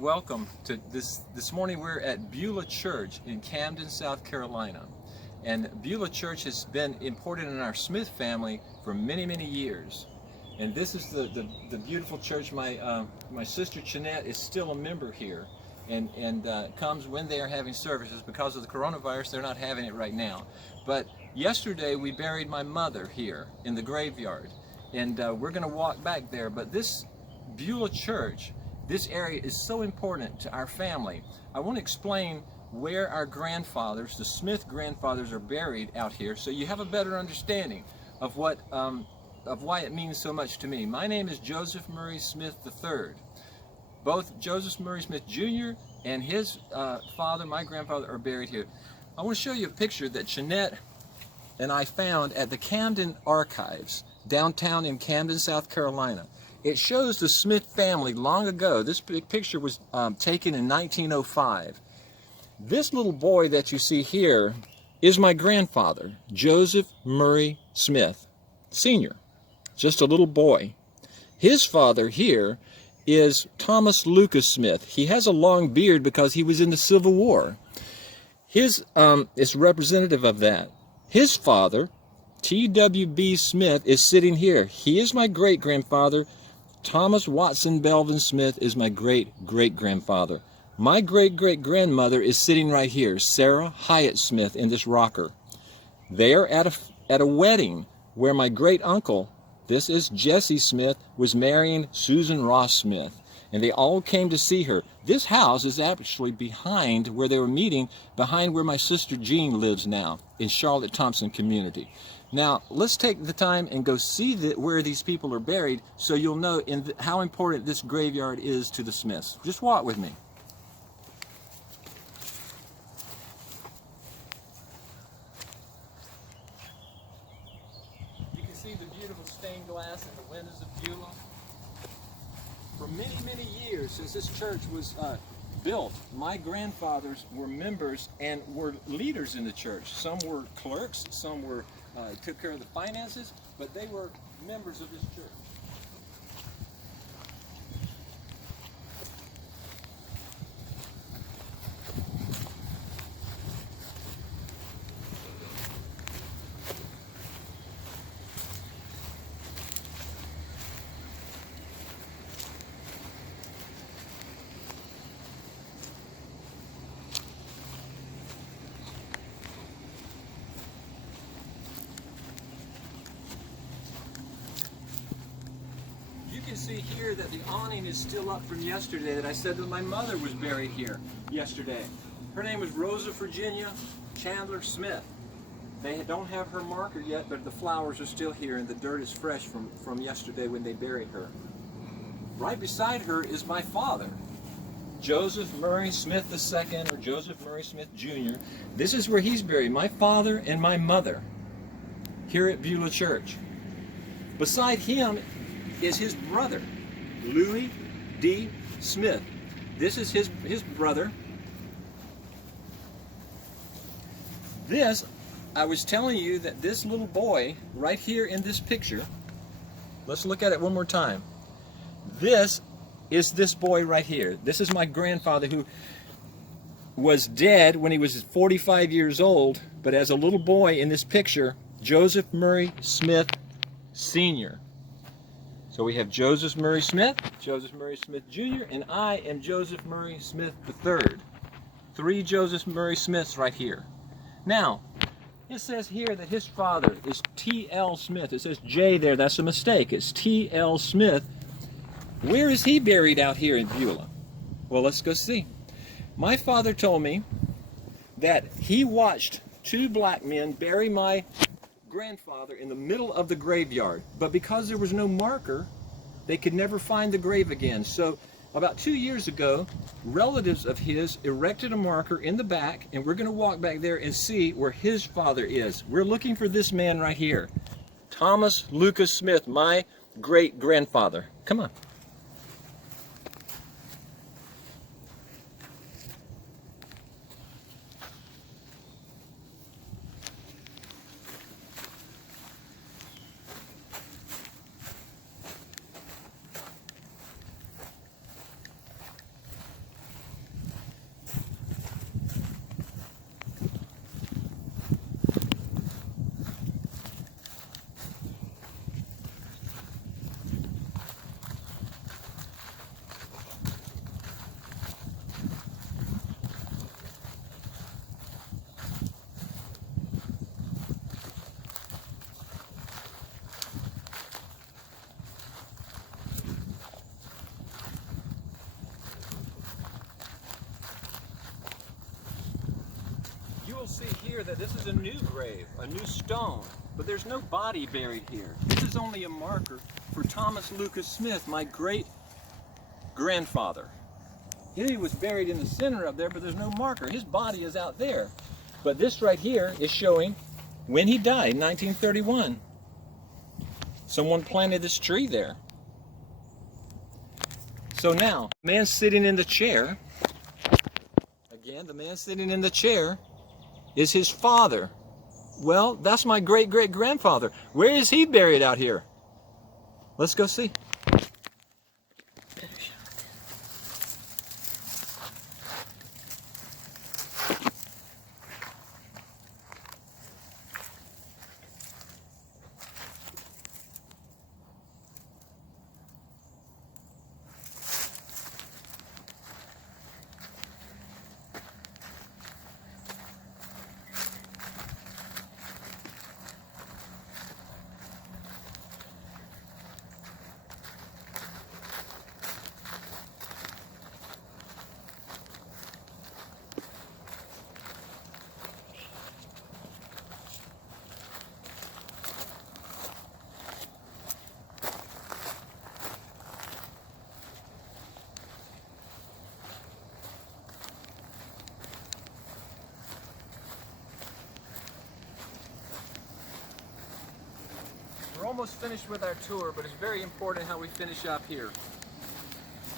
Welcome to this morning. We're at Beulah Church in Camden, South Carolina, and Beulah Church has been important in our Smith family for many years. And this is the beautiful church. My sister Jeanette is still a member here, and comes when they are having services. Because of the coronavirus, they're not having it right now. But yesterday we buried my mother here in the graveyard, and we're going to walk back there. But this Beulah Church, this area is so important to our family. I want to explain where our grandfathers, the Smith grandfathers, are buried out here, so you have a better understanding of what of why it means so much to me. My name is Joseph Murray Smith III. Both Joseph Murray Smith Jr. and his father, my grandfather, are buried here. I want to show you a picture that Jeanette and I found at the Camden Archives, downtown in Camden, South Carolina. It shows the Smith family long ago. This picture was taken in 1905. This little boy that you see here is my grandfather, Joseph Murray Smith, Sr., just a little boy. His father here is Thomas Lucas Smith. He has a long beard because he was in the Civil War. His is representative of that. His father, T.W.B. Smith, is sitting here. He is my great-grandfather. Thomas Watson Belvin Smith is my great-great-grandfather. My great-great-grandmother is sitting right here, Sarah Hyatt Smith, in this rocker. They are at a wedding where my great-uncle, this is Jesse Smith, was marrying Susan Ross Smith, and they all came to see her. This house is actually behind where they were meeting, behind where my sister Jean lives now, in Charlotte Thompson Community. Now, let's take the time and go see where these people are buried, so you'll know how important this graveyard is to the Smiths. Just walk with me. You can see the beautiful stained glass in the windows of Beulah. For many years, since this church was built, my grandfathers were members and were leaders in the church. Some were clerks, some were took care of the finances, but they were members of this church. You can see here that the awning is still up from yesterday, that I said that my mother was buried here yesterday. Her name was Rosa Virginia Chandler Smith. They don't have her marker yet, but the flowers are still here and the dirt is fresh from yesterday when they buried her. Right beside her is my father, Joseph Murray Smith II, or Joseph Murray Smith Jr. This is where he's buried, my father and my mother, here at Beulah Church. Beside him is his brother, Louis D. Smith. This is his brother. This, I was telling you that this little boy right here in this picture, let's look at it one more time. This is this boy right here. This is my grandfather, who was dead when he was 45 years old, but as a little boy in this picture, Joseph Murray Smith Sr. So we have Joseph Murray Smith, Joseph Murray Smith Jr., and I am Joseph Murray Smith III. Three Joseph Murray Smiths right here. Now, it says here that his father is T.L. Smith. It says J there. That's a mistake. It's T.L. Smith. Where is he buried out here in Beulah? Well, let's go see. My father told me that he watched two black men bury my grandfather in the middle of the graveyard, but because there was no marker, they could never find the grave again. So about 2 years ago, relatives of his erected a marker in the back, and we're going to walk back there and see where his father is. We're looking for this man right here, Thomas Lucas Smith, my great-grandfather. Come on. see here that this is a new grave, a new stone, but there's no body buried here. This is only a marker for Thomas Lucas Smith, my great-grandfather. He was buried in the center up there, but there's no marker. His body is out there. But this right here is showing when he died, 1931. Someone planted this tree there. So now, the man sitting in the chair, again, the man sitting in the chair is his father. Well, that's my great-great-grandfather. Where is he buried out here? Let's go see. We're almost finished with our tour, but it's very important how we finish up here.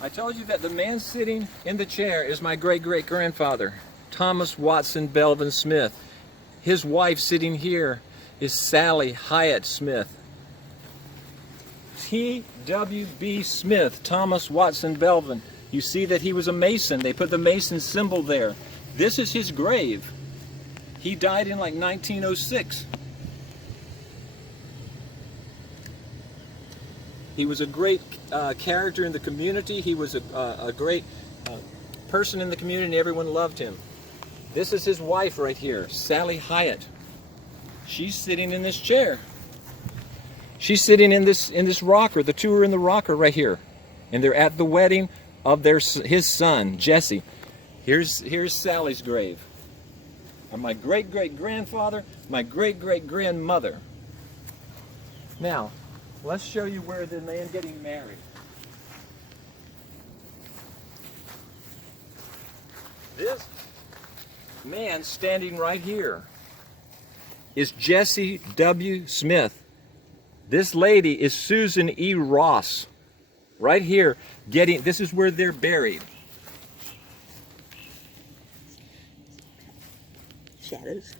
I told you that the man sitting in the chair is my great-great-grandfather, Thomas Watson Belvin Smith. His wife sitting here is Sally Hyatt Smith. T.W.B. Smith, Thomas Watson Belvin. You see that he was a Mason. They put the Mason symbol there. This is his grave. He died in like 1906. He was a great character in the community. He was a great person in the community, and everyone loved him. This is his wife right here, Sally Hyatt. She's sitting in this chair. She's sitting in this rocker. The two are in the rocker right here, and they're at the wedding of his son, Jesse. Here's Sally's grave. My great-great-grandfather, my great-great-grandmother. Now, let's show you where the man getting married. This man standing right here is Jesse W. Smith. This lady is Susan E. Ross. Right here, this is where they're buried. Shadows.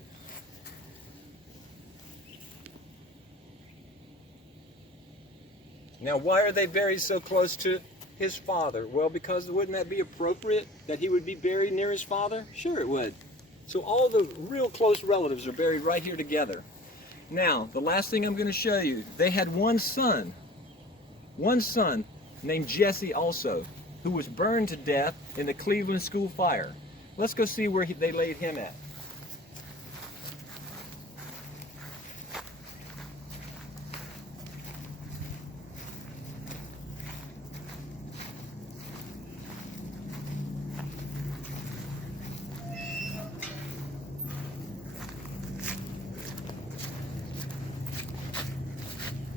Now, why are they buried so close to his father? Well, because wouldn't that be appropriate that he would be buried near his father? Sure it would. So all the real close relatives are buried right here together. Now, the last thing I'm going to show you, they had one son named Jesse also, who was burned to death in the Cleveland school fire. Let's go see where they laid him at.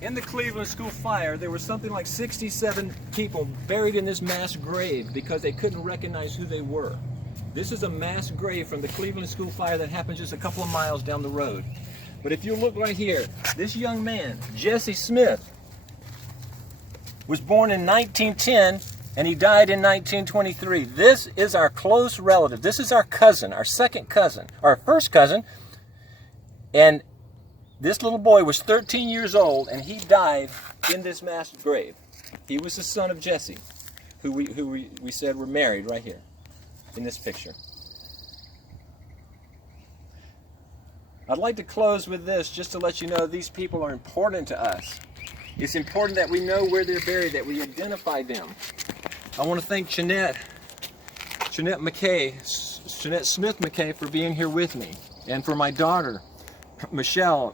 In the Cleveland school fire, there was something like 67 people buried in this mass grave because they couldn't recognize who they were. This is a mass grave from the Cleveland school fire that happened just a couple of miles down the road. But if you look right here, this young man, Jesse Smith, was born in 1910 and he died in 1923. This is our close relative. This is our cousin, our second cousin, our first cousin. And this little boy was 13 years old, and he died in this mass grave. He was the son of Jesse, who we said were married right here in this picture. I'd like to close with this just to let you know these people are important to us. It's important that we know where they're buried, that we identify them. I want to thank Jeanette Smith McKay for being here with me, and for my daughter, Michelle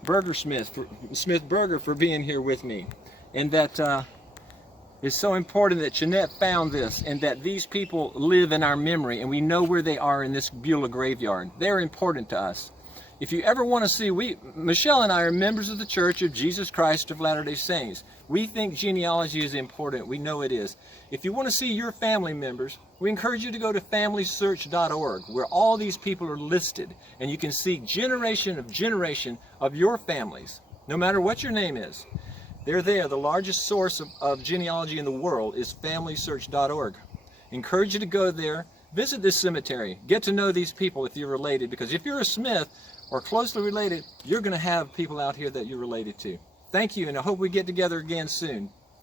Smith Berger, for being here with me. And that it's so important that Jeanette found this, and that these people live in our memory, and we know where they are in this Beulah graveyard. They're important to us. If you ever want to see, Michelle and I are members of the Church of Jesus Christ of Latter-day Saints. We think genealogy is important. We know it is. If you want to see your family members, we encourage you to go to FamilySearch.org, where all these people are listed, and you can see generation of your families, no matter what your name is. They're there. The largest source of genealogy in the world is FamilySearch.org. Encourage you to go there, visit this cemetery, get to know these people if you're related, because if you're a Smith or closely related, you're going to have people out here that you're related to. Thank you, and I hope we get together again soon.